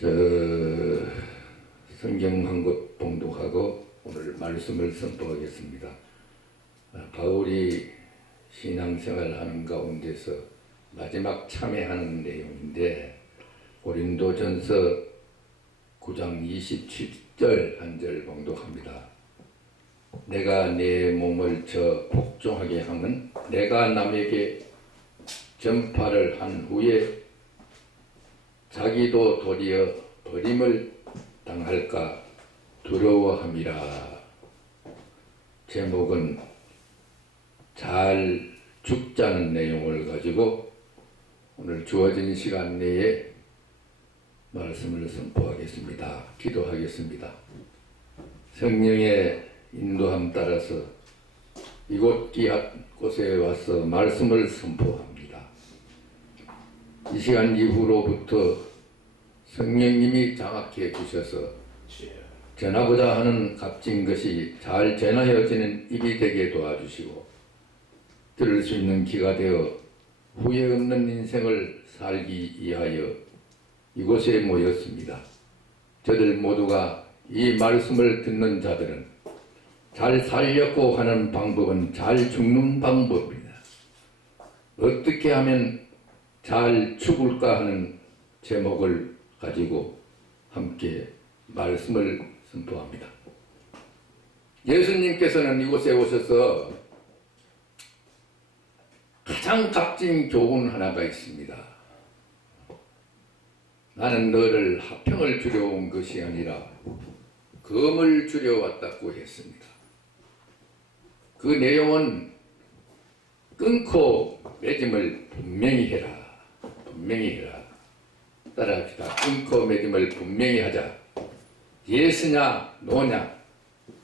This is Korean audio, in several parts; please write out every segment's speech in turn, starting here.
저 성경 한 곳 봉독하고 오늘 말씀을 선포하겠습니다. 바울이 신앙생활하는 가운데서 마지막 참회하는 내용인데 고린도전서 9장 27절 한 절 봉독합니다. 내가 내 몸을 저 복종하게 함은 내가 남에게 전파를 한 후에 자기도 도리어 버림을 당할까 두려워함이라. 제목은 잘 죽자는 내용을 가지고 오늘 주어진 시간 내에 말씀을 선포하겠습니다. 기도하겠습니다. 성령의 인도함 따라서 이곳 귀한 곳에 와서 말씀을 선포합니다. 이 시간 이후로부터 성령님이 장악해 주셔서 전하고자 하는 값진 것이 잘 전하여지는 입이 되게 도와주시고 들을 수 있는 귀가 되어 후회 없는 인생을 살기 위하여 이곳에 모였습니다. 저들 모두가 이 말씀을 듣는 자들은 잘 살려고 하는 방법은 잘 죽는 방법입니다. 어떻게 하면 잘 죽을까 하는 제목을 가지고 함께 말씀을 선포합니다. 예수님께서는 이곳에 오셔서 가장 값진 교훈 하나가 있습니다. 나는 너를 화평을 주려 온 것이 아니라 검을 주려 왔다고 했습니다. 그 내용은 끊고 맺음을 분명히 해라. 분명히 해라. 따라합시다. 끊고 맺음을 분명히 하자. 예스냐 노냐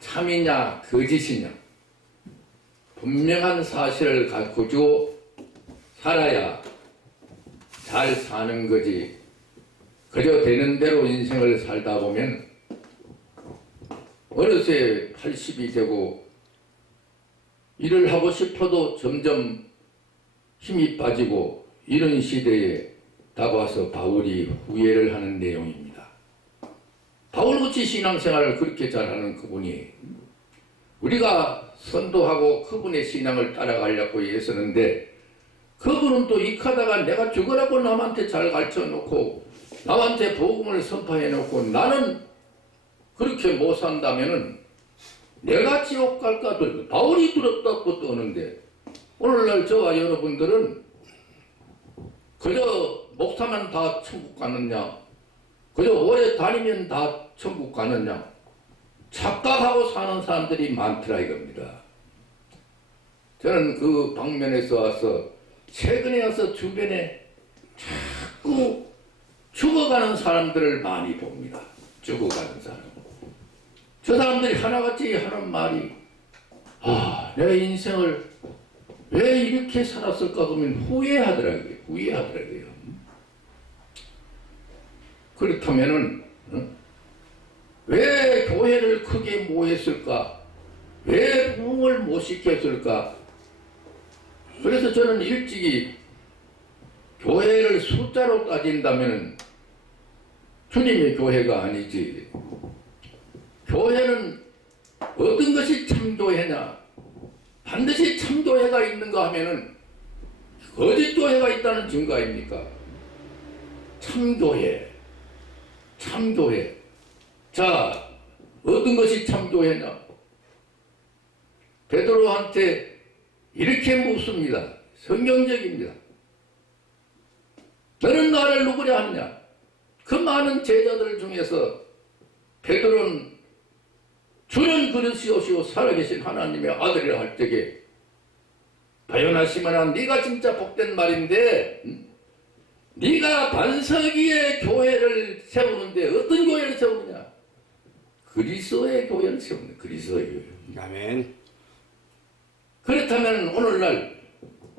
참이냐 거짓이냐 분명한 사실을 가지고 살아야 잘 사는 거지. 그저 되는 대로 인생을 살다 보면 어느새 80이 되고 일을 하고 싶어도 점점 힘이 빠지고 이런 시대에 다가와서 바울이 후회를 하는 내용입니다. 바울같이 신앙생활을 그렇게 잘하는 그분이 우리가 선도하고 그분의 신앙을 따라가려고 애쓰는데 그분은 또 익하다가 내가 죽으라고 남한테 잘 가르쳐놓고 남한테 복음을 선포해놓고 나는 그렇게 못 산다면은 내가 지옥 갈까 도 바울이 들었다고 떠는데 오늘날 저와 여러분들은 그저 목사만 다 천국 가느냐 그저 오래 다니면 다 천국 가느냐 착각하고 사는 사람들이 많더라 이겁니다. 저는 그 방면에서 와서 최근에 와서 주변에 자꾸 죽어가는 사람들을 많이 봅니다. 죽어가는 사람. 저 사람들이 하나같이 하는 말이 내 인생을 왜 이렇게 살았을까 그러면 후회하더라고요. 후회하더라고요. 그렇다면은 왜 교회를 크게 모였을까? 왜 부흥을 못 시켰을까? 그래서 저는 일찍이 교회를 숫자로 따진다면 주님의 교회가 아니지. 교회는 어떤 것이 참교회냐? 반드시 참교회가 있는가 하면은 거짓교회가 있다는 증거입니까? 참교회. 참교회. 자, 어떤 것이 참교회냐? 베드로한테 이렇게 묻습니다. 성경적입니다. 너는 나를 누구냐 하느냐? 그 많은 제자들 중에서 베드로는 주는 그리스도시요 살아계신 하나님의 아들이라 할 때에 바요나 시몬아 네가 진짜 복된 말인데 네가 반석위에 교회를 세우는데 어떤 교회를 세우느냐? 그리스도의 교회를 세우는 그리스도의 교회. 아멘. 그렇다면 오늘날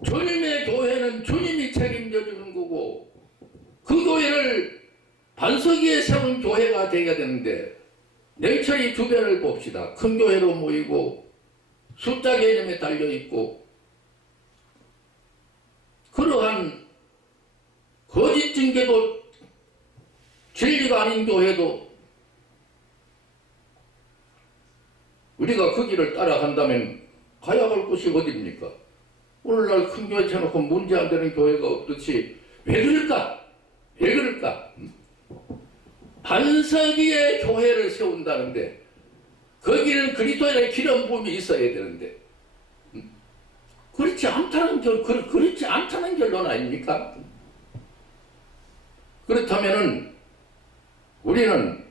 주님의 교회는 주님이 책임져 주는 거고 그 교회를 반석위에 세운 교회가 되어야 되는데 냉철히 주변을 봅시다. 큰 교회로 모이고 숫자 개념에 달려있고 그러한 거짓 징계도 진리가 아닌 교회도 우리가 그 길을 따라간다면 가야 할 곳이 어디입니까? 오늘날 큰 교회 쳐놓고 문제 안 되는 교회가 없듯이 왜 그럴까? 왜 그럴까? 반석위에 교회를 세운다는데 거기는 그리스도인의 기름 부음이 있어야 되는데 그렇지 않다는 결론 아닙니까? 그렇다면은 우리는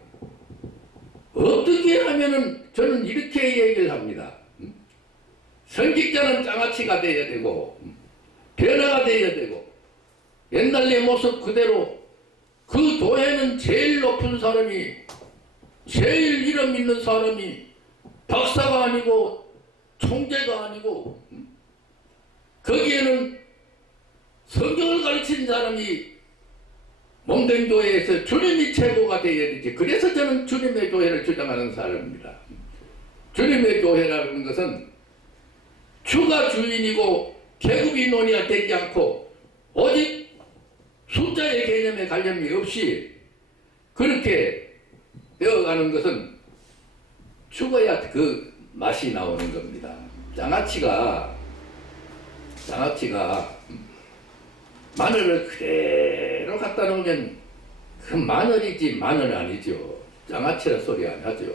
어떻게 하면은 저는 이렇게 얘기를 합니다. 선직자는 장아찌가 되어야 되고 변화가 되어야 되고 옛날 내 모습 그대로 그 교회는 제일 높은 사람이 제일 이름 있는 사람이 박사가 아니고 총재가 아니고 거기에는 성경을 가르친 사람이 몸된 교회에서 주님이 최고가 되어야 되지. 그래서 저는 주님의 교회를 주장하는 사람입니다. 주님의 교회라는 것은 주가 주인이고 계급이 논의가 되지 않고 오직 숫자의 개념에 관련이 없이 그렇게 되어가는 것은 죽어야 그 맛이 나오는 겁니다. 장아찌가 마늘을 그대로 갖다 놓으면 그 마늘이지 마늘 아니죠. 장아찌라 소리 안 하죠.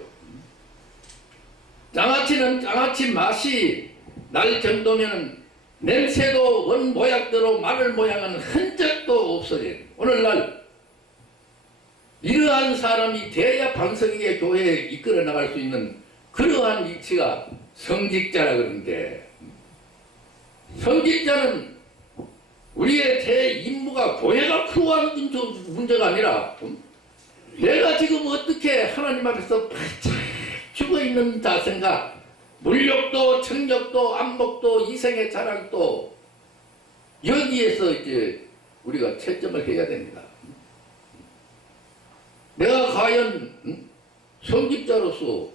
장아찌는 장아찌 맛이 날 정도면 냄새도 원 모양대로 마늘 모양은 흔적도 없어져요. 오늘날 이러한 사람이 돼야 반석이의 교회에 이끌어 나갈 수 있는 그러한 위치가 성직자라 그러는데 성직자는 우리의 제 임무가 교회가 크고 하는 문제가 아니라 내가 지금 어떻게 하나님 앞에서 바짝 죽어있는 자생과 물욕도 청력도 안목도 이생의 자랑도 여기에서 이제 우리가 채점을 해야 됩니다. 내가 과연 성직자로서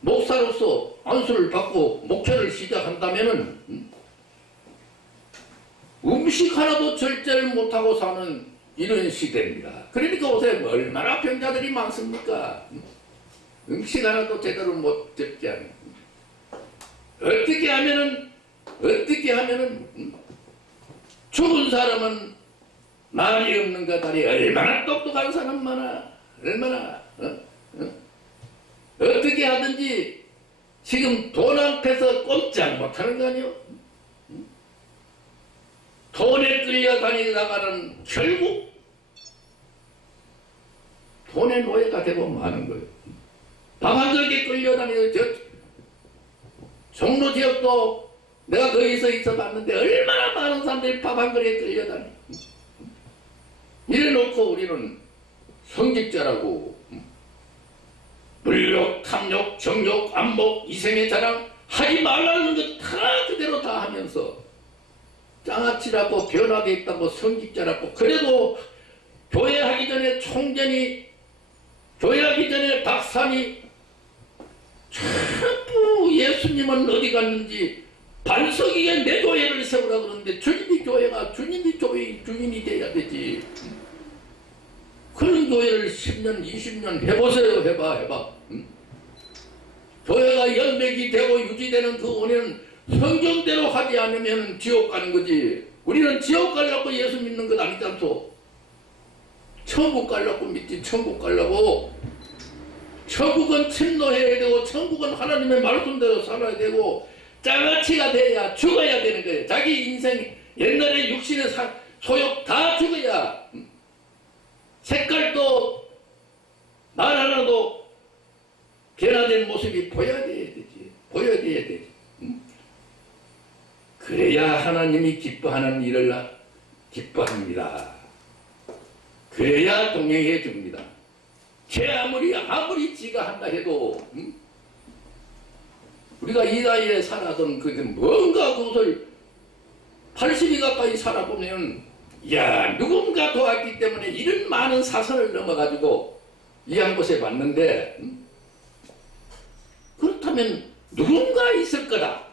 목사로서 안수를 받고 목회를 시작한다면은 음식 하나도 절제를 못하고 사는 이런 시대입니다. 그러니까 요새 얼마나 병자들이 많습니까? 음식 하나도 제대로 못 접지 않는. 어떻게 하면은 죽은 사람은 말이 없는 것들이 얼마나 똑똑한 사람 많아. 얼마나 어떻게 하든지 지금 돈 앞에서 꼼짝 못하는 거 아니요? 돈에 끌려다니다가는 결국 돈의 노예가 되고 마는 거예요. 밥 한 그릇에 끌려다니는 종로 지역도 내가 거기서 있어봤는데 얼마나 많은 사람들이 밥 한 그릇에 끌려다니. 이래놓고 우리는 성직자라고 물욕, 탐욕, 정욕, 안목, 이생의 자랑 하지 말라는 것 다 그대로 다 하면서 장아찌라고 변화되어 있다고 성직자라고 그래도 교회하기 전에 총재니 교회하기 전에 박사니 전부 예수님은 어디 갔는지 반석이에 내 교회를 세우라 그러는데 주님이 교회 주인이 돼야 되지. 그런 교회를 10년 20년 해보세요. 해봐. 교회가 연맥이 되고 유지되는 그 은혜는 성경대로 하지 않으면 지옥 가는 거지. 우리는 지옥 가려고 예수 믿는 것 아니잖소. 천국 가려고 믿지. 천국 가려고. 천국은 침노해야 되고 천국은 하나님의 말씀대로 살아야 되고 장아찌가 돼야 죽어야 되는 거예요. 자기 인생 옛날에 육신의 소욕 다 죽어야 색깔도 말 하나도 변화된 모습이 보여야 되지. 그래야 하나님이 기뻐하는 일을 기뻐합니다. 그래야 동행해 줍니다. 아무리 지가 한다 해도 우리가 이 나이에 살아던 그게 뭔가 그것을 80이 가까이 살아보면 야 누군가 도왔기 때문에 이런 많은 사선을 넘어가지고 이 한 곳에 왔는데 그렇다면 누군가 있을 거다.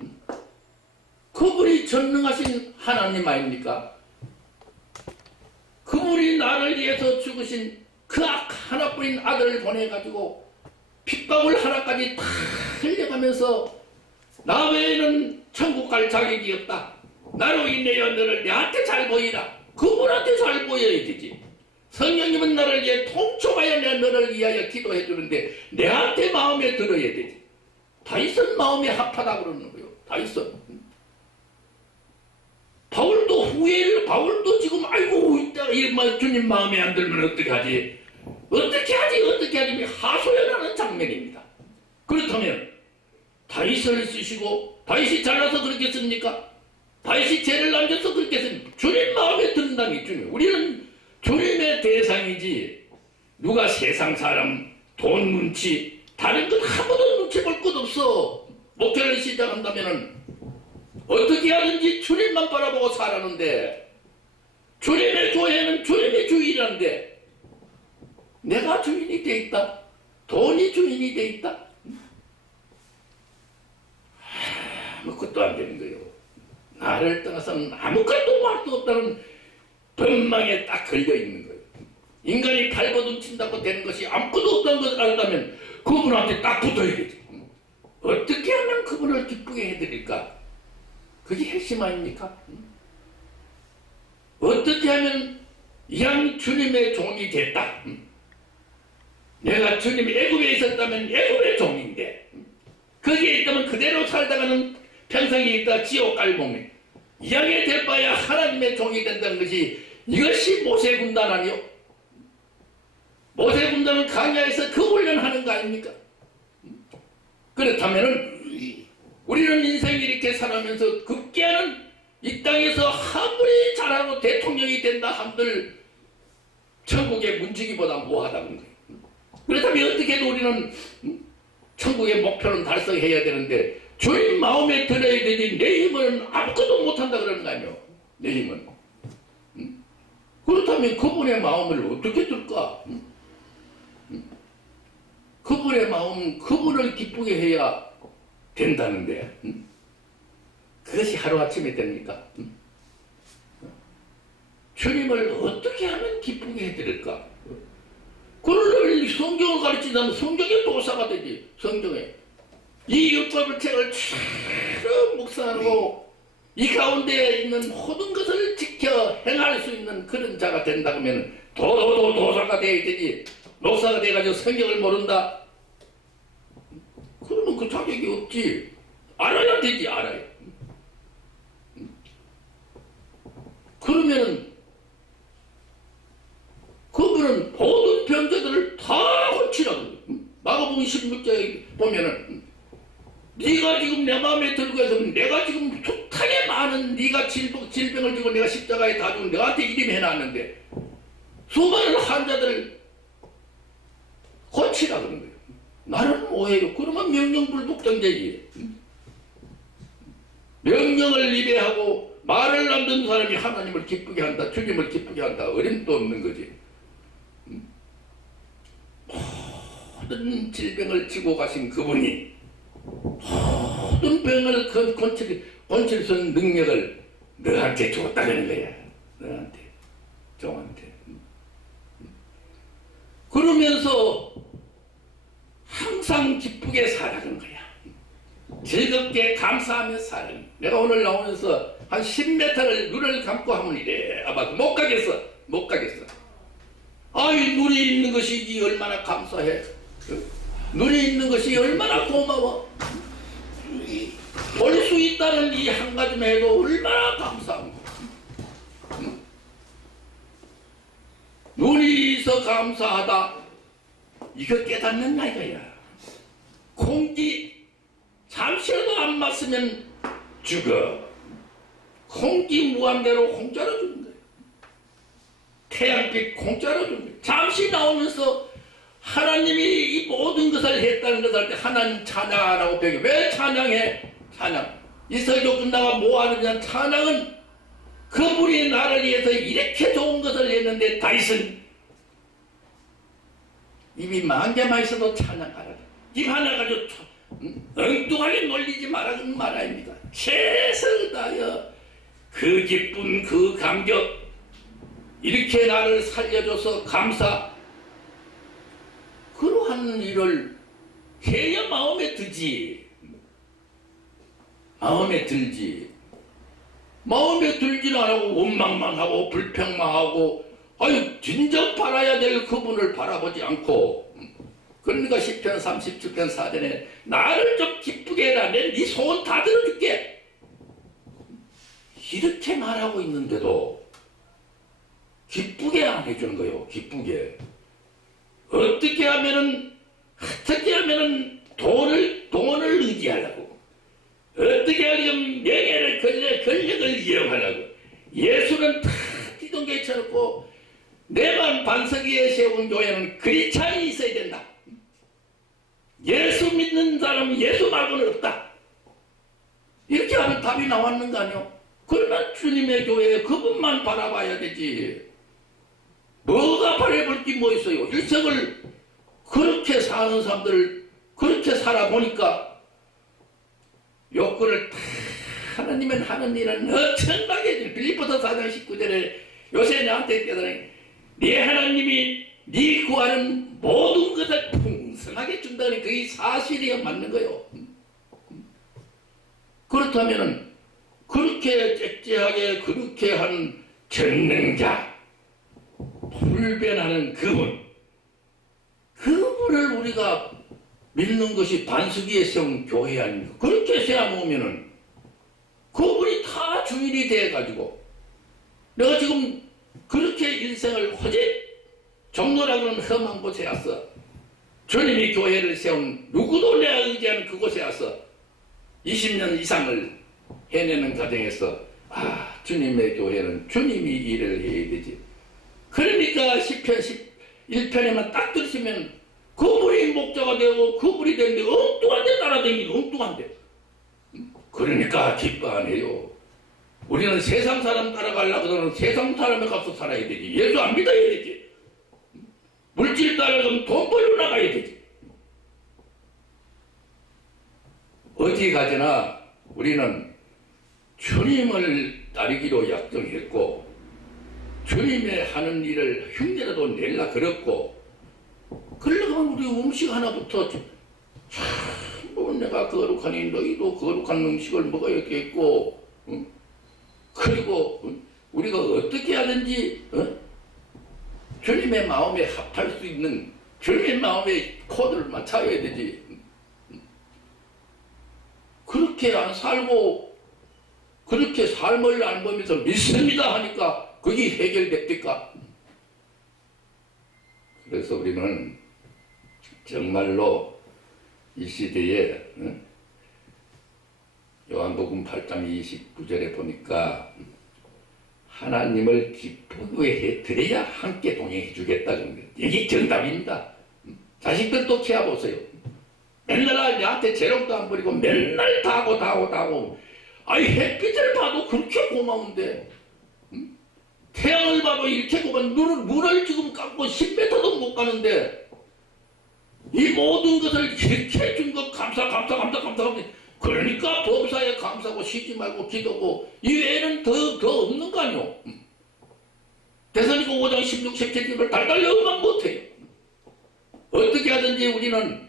그분이 전능하신 하나님 아닙니까? 그분이 나를 위해서 죽으신 그 그 하나뿐인 아들을 보내가지고 핏방울 하나까지 다 흘려가면서 나 외에는 천국 갈 자격이 없다. 나로 인하여 너를 내한테 잘 보이라. 그분한테 잘 보여야 되지. 성령님은 나를 위해 통촉하여 내가 너를 위하여 기도해 주는데 내한테 마음에 들어야 되지. 다윗은 마음에 합하다 그러는 거예요. 다윗은. 바울도 지금 아이고 이만 주님 마음에 안 들면 어떻게 하지? 어떻게 하지? 하소연하는 장면입니다. 그렇다면 다윗을 쓰시고 다윗이 잘나서 그렇겠습니까? 다윗이 죄를 남겨서 그렇겠습니까? 주님 마음에 든다니 주님. 우리는 주님의 대상이지 누가 세상 사람, 돈 눈치, 다른 건 아무도 눈치 볼 것 없어. 목회를 시작한다면은 어떻게 하든지 주님만 바라보고 살았는데 주님의 교회는 주님의 주인인데 내가 주인이 돼 있다. 돈이 주인이 돼 있다. 아무것도 안 되는 거예요. 나를 떠나서는 아무것도 할 수 없다는 변망에 딱 걸려 있는 거예요. 인간이 발버둥 친다고 되는 것이 아무것도 없다는 것을 알다면 그분한테 딱 붙어야겠지. 어떻게 하면 그분을 기쁘게 해드릴까? 그게 핵심 아닙니까? 어떻게 하면 이왕 주님의 종이 됐다. 내가 주님이 애굽에 있었다면 애굽의 종인데 거기에 있다면 그대로 살다가는 평생에 있다 지옥 갈봉에 이왕에 될 바야 하나님의 종이 된다는 것이 이것이 모세 군단 아니요? 모세 군단은 광야에서 그 훈련하는 거 아닙니까? 그렇다면은 우리는 인생이 이렇게 살아면서 급기야는 이 땅에서 아무리 잘하고 대통령이 된다 한들 천국의 문지기보다 뭐하다는 거예요. 그렇다면 어떻게 해도 우리는 천국의 목표는 달성해야 되는데 주님 마음에 들어야 되지 내 힘은 아무것도 못한다 그러는 거 아니에요. 내 힘은. 그렇다면 그분의 마음을 어떻게 들까? 그분의 마음은 그분을 기쁘게 해야 된다는데 그것이 하루아침에 됩니까? 주님을 어떻게 하면 기쁘게 해드릴까? 그걸 성경을 가르치자면 성경의 도사가 되지. 성경에 이 율법의 책을 쭉 묵상하고 이 가운데 있는 모든 것을 지켜 행할 수 있는 그런 자가 된다 그러면 도사가 돼야 되지. 목사가 돼가지고 성경을 모른다? 그러면 그 자격이 없지. 알아야 되지. 알아야. 그러면은 그분은 모든 병자들을 다 고치라고. 마가복음 16장에 보면은 네가 지금 내 마음에 들고 해서 내가 지금 숱하게 많은 네가 질병을 지고 내가 십자가에 다 주고 너한테 이름 해놨는데 수많은 환자들 고치라 그런 거예요. 나는 뭐해요? 그러면 명령불복종죄지. 명령을 위배하고 말을 남는 사람이 하나님을 기쁘게 한다, 주님을 기쁘게 한다. 어림도 없는 거지. 모든 질병을 지고 가신 그분이 모든 병을 고칠 수 있는 능력을 너한테 줬다는 거야. 너한테, 종한테. 그러면서 항상 기쁘게 살아가는 거야. 즐겁게 감사하며 살아가는 거야. 내가 오늘 나오면서 한 10m를 눈을 감고 하면 이래. 아마 못 가겠어. 못 가겠어. 아이, 눈이 있는 것이 얼마나 감사해. 눈이 있는 것이 얼마나 고마워. 볼 수 있다는 이 한 가지만 해도 얼마나 감사한 거야. 눈이 있어 감사하다. 이거 깨닫는 나이가야. 공기 잠시라도 안 맞으면 죽어. 공기 무한대로 공짜로 주는 거예요. 태양빛 공짜로 주는 거예요. 잠시 나오면서 하나님이 이 모든 것을 했다는 것을 할 때 하나님 찬양하라고 배워. 왜 찬양해? 찬양. 이스라엘 끝나가 뭐 하느냐? 찬양은 그분이 나를 위해서 이렇게 좋은 것을 했는데 다윗은 입이 만 개만 있어도 찬양하라. 입 하나 가지고 엉뚱하게 놀리지 말아입니다. 최선을 다하여 그 기쁨, 그 감격, 이렇게 나를 살려줘서 감사, 하는 일을 해야 마음에 들지. 마음에 들지. 마음에 들지는 않고 원망만 하고 불평만 하고 아유 진정 바라야 될 그분을 바라보지 않고 그러니까 시편 37편 4절에 나를 좀 기쁘게 해라. 내 네 소원 다 들어줄게. 이렇게 말하고 있는데도 기쁘게 안 해주는 거예요. 기쁘게. 어떻게 하면은 돈을 의지하려고. 어떻게 하려면 명예를 권력을 이용하려고. 예수는 다 뒤동개에 쳐놓고 내만 반석 위에 세운 교회는 그리차이 있어야 된다. 예수 믿는 사람은 예수 말고는 없다. 이렇게 하면 답이 나왔는 거 아니요? 그러면 주님의 교회에 그분만 바라봐야 되지. 뭐가 바라볼 게 뭐 있어요? 일생을 그렇게 사는 사람들을 그렇게 살아보니까 욕구를 다 하나님은 하는 일은 엄청나게 빌립보서 4장 19절에 요새 나한테 깨달으니 네 하나님이 네 구하는 모든 것을 풍성하게 준다니 그게 사실이야 맞는 거요. 그렇다면 그렇게 째째하게 그렇게 한 전능자 불변하는 그분을 우리가 믿는 것이 반석 위에 세운 교회 아닙니까? 그렇게 세워놓으면은 그분이 다 주인이 돼가지고 내가 지금 그렇게 일생을 허지 종로라고는 험한 곳에 왔어. 주님이 교회를 세운 누구도 내가 의지하는 그곳에 왔어. 20년 이상을 해내는 과정에서 주님의 교회는 주님이 일을 해야 되지. 그러니까 시편 11편에만 딱 들으시면 그분이 목자가 되고 그분이 되는데 엉뚱한데 따라다니는 엉뚱한데. 그러니까 기뻐 안 해요. 우리는 세상 사람 따라가려고 하면 세상 사람의 값으로 살아야 되지. 예수 안 믿어야 되지. 물질 따라가면 돈 벌러 나가야 되지. 어디 가지나 우리는 주님을 따르기로 약정했고 주님의 하는 일을 흉내라도 낼라 그랬고 그러려면 우리 음식 하나부터 뭐 내가 거룩하니 너희도 거룩한 음식을 먹어야겠고 그리고 우리가 어떻게 하든지 주님의 마음에 합할 수 있는 주님의 마음에 코드를 맞춰야 되지. 그렇게 안 살고 그렇게 삶을 안 보면서 믿습니다 하니까 그게 해결됩니까? 그래서 우리는 정말로 이 시대에 요한복음 8장 29절에 보니까 하나님을 기쁘게 해드려야 함께 동행해 주겠다. 이게 정답입니다. 자식들도 키워보세요. 맨날 나한테 재롱도 안 부리고 맨날 다 하고 아니 햇빛을 봐도 그렇게 고마운데 태양을 봐도 이렇게 고마운 눈을 지금 감고 10m도 못 가는데 이 모든 것을 이렇게 해준 것 감사 그러니까 범사에 감사하고 쉬지 말고 기도고 이 외에는 더 없는 거 아니오. 대선이고 5장 16, 17절을 달달 외우면 못해요. 어떻게 하든지 우리는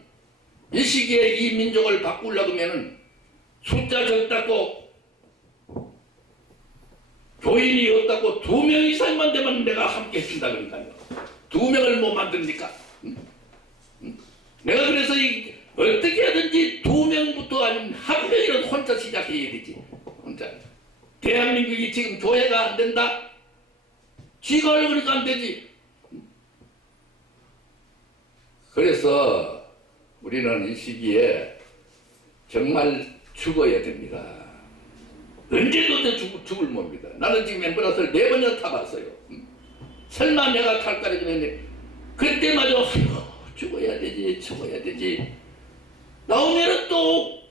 이 시기에 이 민족을 바꾸려고 하면은 숫자 적다고 교인이 없다고 2명 이상만 되면 내가 함께 해준다 그러니까요. 2명을 못 만듭니까? 내가 그래서 어떻게 하든지 2명부터 아니면 1명이라도 혼자 시작해야 되지. 혼자. 대한민국이 지금 교회가 안 된다? 지가 그러니까 안 되지. 그래서 우리는 이 시기에 정말 죽어야 됩니다. 언제도 죽을 뭡니다. 나는 지금 엠브라스를 4번이나 타봤어요. 설마 내가 탈까 그랬는데 그때마저 죽어야 되지. 나오면은 또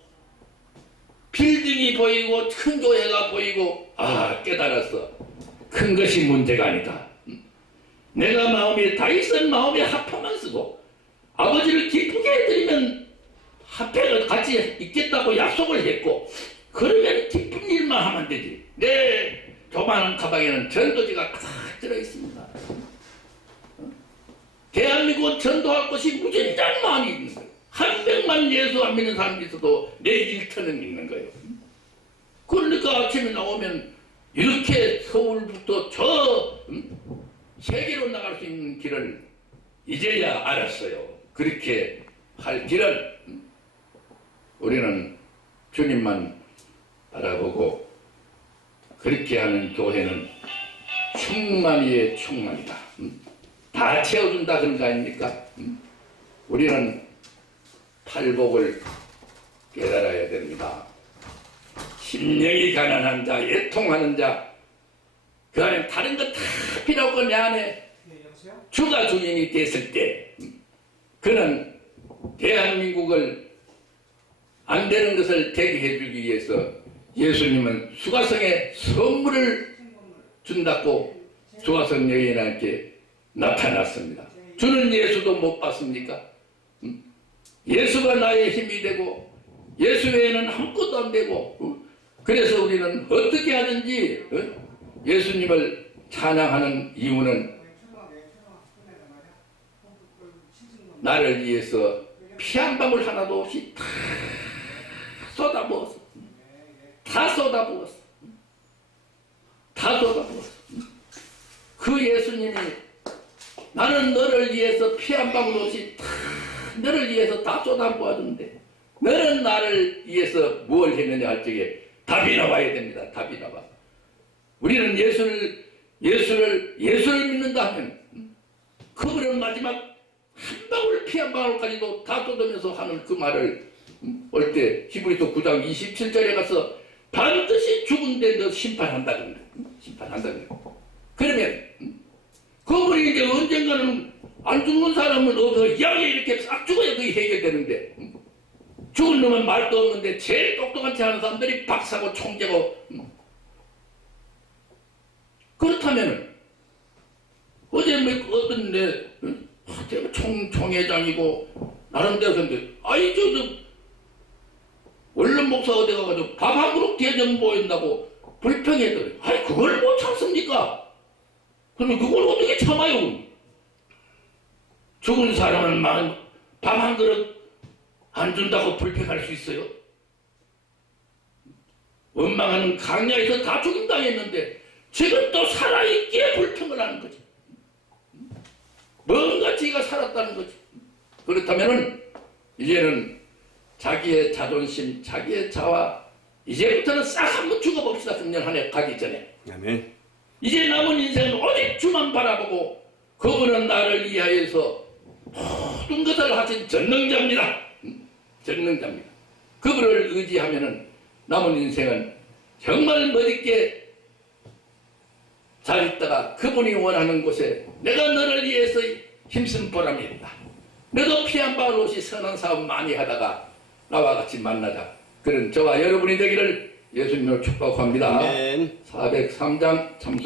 빌딩이 보이고 큰 교회가 보이고 깨달았어. 큰 것이 문제가 아니다. 내가 마음에 다윗은 마음에 합함만 쓰고 아버지를 기쁘게 해드리면 합해가 같이 있겠다고 약속을 했고 그러면 기쁜 일만 하면 되지. 내 조그마한 가방에는 전도지가 가득 들어있습니다. 대한민국 대한민국은 전도할 것이 무진장 많이 있는 거예요. 한 명만 예수 안 믿는 사람이 있어도 내 일터는 있는 거예요. 그러니까 아침에 나오면 이렇게 서울부터 저 세계로 나갈 수 있는 길을 이제야 알았어요. 그렇게 할 길을 우리는 주님만 바라보고 그렇게 하는 교회는 충만이의 충만이다. 다 채워준다 그런 거 아닙니까? 우리는 팔복을 깨달아야 됩니다. 심령이 가난한 자, 애통하는 자, 그 안에 다른 거 다 필요 없고 내 안에 주가 주인이 됐을 때 그는 대한민국을 안 되는 것을 되게 해주기 위해서 예수님은 수가성에 선물을 준다고 수가성 여인한테 나타났습니다. 주는 예수도 못 봤습니까? 예수가 나의 힘이 되고 예수 외에는 아무것도 안 되고 그래서 우리는 어떻게 하든지 예수님을 찬양하는 이유는 나를 위해서 피 한 방울 하나도 없이 다 쏟아부었어. 다 쏟아부었어. 다 쏟아부었어. 그 예수님이 나는 너를 위해서 피 한 방울 없이 다 너를 위해서 다 쏟아부었는데 너는 나를 위해서 뭘 했느냐 할 적에 답이 나와야 됩니다. 답이 나와. 우리는 예수를 믿는다 하면 그분은 마지막 한 방울 피 한 방울까지도 다 쏟으면서 하는 그 말을 올 때 히브리서 9장 27절에 가서 반드시 죽은 데 너 심판한다 그런다. 심판한다 그런다. 그러면 그분이 이제 언젠가는 안 죽는 사람은 없어 이야기 이렇게 싹 죽어야 그게 해결되는데 죽은 놈은 말도 없는데 제일 똑똑한 체 하는 사람들이 박사고 총재고 그렇다면은 어제 뭐 어떤 총회장이고 나름대로 했는데 아이 저 원룸 목사 어디 가가지고 밥 한 그릇 대접 보인다고 불평했더니 아이 그걸 못 참습니까? 그러면 그걸 어떻게 참아요? 죽은 사람은 밥 한 그릇 안 준다고 불평할 수 있어요? 원망하는 강야에서 다 죽임당했는데 지금 또 살아있기에 불평을 하는 거지. 뭔가 지가 살았다는 거지. 그렇다면은 이제는 자기의 자존심, 자기의 자화 이제부터는 싹 한번 죽어봅시다. 금년 한 해 가기 전에. 아멘. 이제 남은 인생은 오직 주만 바라보고 그분은 나를 위하여서 모든 것을 하신 전능자입니다. 전능자입니다. 그분을 의지하면은 남은 인생은 정말 멋있게 잘 있다가 그분이 원하는 곳에 내가 너를 위해서 힘쓴 보람이 있다. 너도 피 한 방울 없이 선한 사업 많이 하다가 나와 같이 만나자. 그런 저와 여러분이 되기를 예수님으로 축복합니다. 아멘. 403장 참송